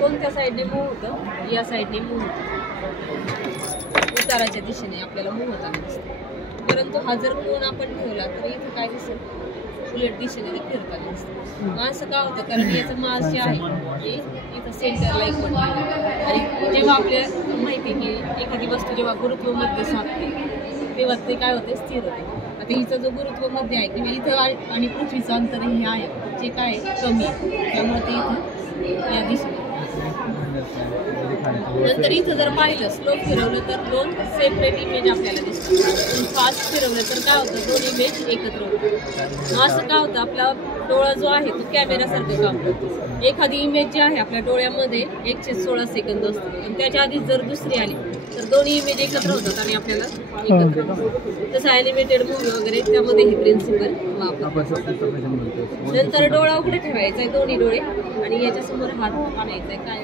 कोणत्या साईडने मूव्ह होतं, या साईडने मूव्ह होतं, उताराच्या दिशेने आपल्याला मूव्ह होताना दिसतं. परंतु हा जर कोन आपण ठेवला तर इथं काय दिसेल, उलट दिशेने ते फिरताना दिसतं. असं का होतं, कारण याचं मास जे आहे ते इथं सेंटरला एक बनतं. आणि जेव्हा आपल्याला माहिती आहे की एखादी वस्तू जेव्हा गुरुत्व मध्ये साधते तेव्हा ते काय होते, स्थिर होते. आता हिचा जो गुरुत्व मध्ये आहे किंवा इथं आणि पृथ्वीचं अंतर हे आहे जे काय कमी आहे, त्यामुळे ते इथं या दिशेने. नंतर इथं जर पाहिलं स्लो फिरवलं तर दोन सेपरेट इमेज आपल्याला दिसतात. फास्ट फिरवलं तर काय होतं, दोन इमेज एकत्र होतात. असं काय होतं, आपला डोळा जो आहे तो कॅमेरासारखं काम करतो. एखादी इमेज जी आहे आपल्या डोळ्यामध्ये 116 सेकंद असते आणि त्याच्या आधी जर दुसरी आली तर दोन्ही इमेज एकत्र होतात आणि आपल्याला एकत्र होतात. तसं ॲनिमेटेड मूव्ही वगैरे त्यामध्ये हे प्रिन्सिपल वापरतात. नंतर डोळा उघडे ठेवायचा आहे, दोन्ही डोळे, आणि याच्यासमोर हात आणायचा आहे. काय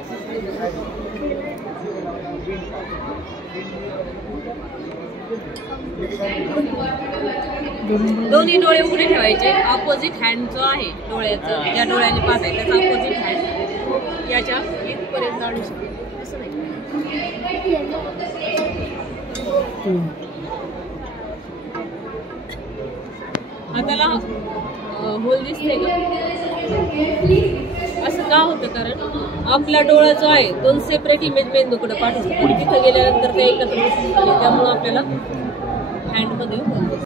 दोन्ही डोळे उघडे ठेवायचे. ऑपोजिट हँड जो आहे डोळ्याचं, ज्या डोळ्याने पाहत आहे त्याचा ऑपोजिट हँड याच्या इथपर्यंत आणू शकतो. असं नाही, हाताला होल दिसते का? असं का होतं, कारण आपला डोळा जो आहे दोन सेपरेट इमेज मेंदूकडे पाठवतो. तिथं गेल्यानंतर ते एकत्र होतात, त्यामुळे आपल्याला हँडमध्ये